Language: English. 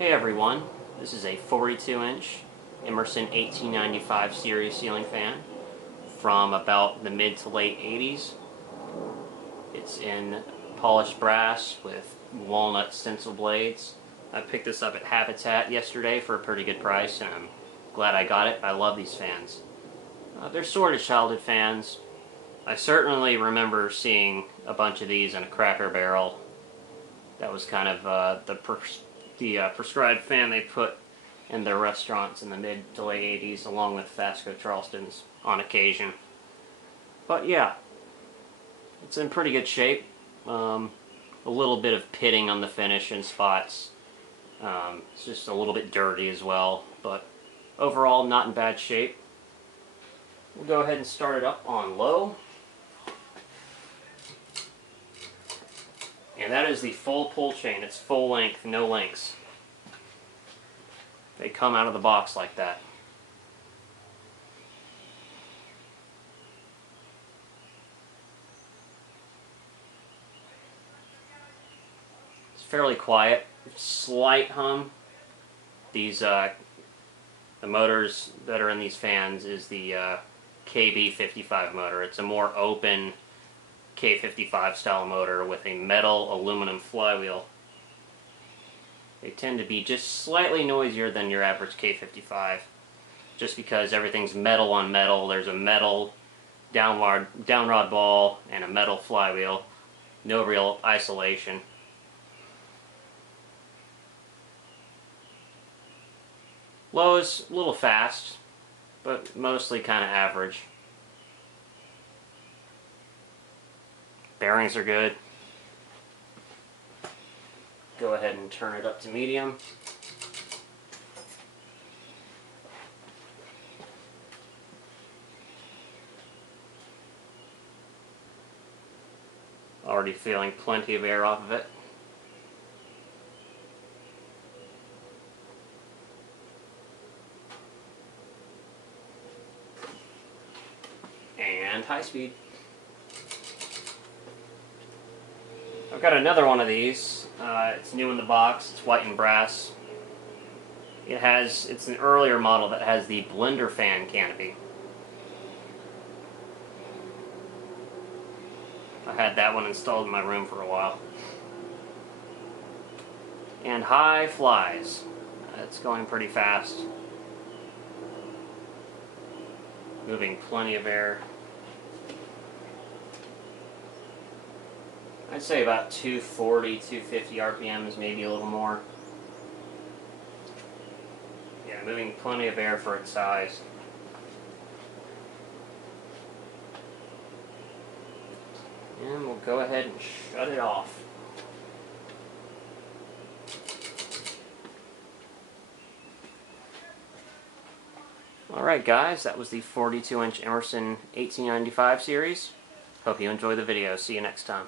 Hey everyone, this is a 42-inch Emerson 1895 series ceiling fan from about the mid to late 80s. It's in polished brass with walnut stencil blades. I picked this up at Habitat yesterday for a pretty good price, and I'm glad I got it. I love these fans. They're sort of childhood fans. I certainly remember seeing a bunch of these in a Cracker Barrel. That was kind of the prescribed fan they put in their restaurants in the mid to late 80s, along with Fasco Charleston's on occasion. But yeah, it's in pretty good shape. A little bit of pitting on the finish in spots. It's just a little bit dirty as well, but overall not in bad shape. We'll go ahead and start it up on low. And that is the full pull chain. It's full length, no links. They come out of the box like that. It's fairly quiet. Slight hum. These the motors that are in these fans is the KB55 motor. It's a more open K55 style motor with a metal aluminum flywheel. They tend to be just slightly noisier than your average K55, just because everything's metal on metal. There's a metal downrod ball and a metal flywheel. No real isolation. Low is a little fast, but mostly kind of average. Bearings are good. Go ahead and turn it up to medium. Already feeling plenty of air off of it. And high speed. I've got another one of these. It's new in the box. It's white and brass. It's an earlier model that has the blender fan canopy. I had that one installed in my room for a while. And high flies. It's going pretty fast. Moving plenty of air. I'd say about 240, 250 RPMs, maybe a little more. Yeah, moving plenty of air for its size. And we'll go ahead and shut it off. Alright guys, that was the 42-inch Emerson 1895 series. Hope you enjoyed the video. See you next time.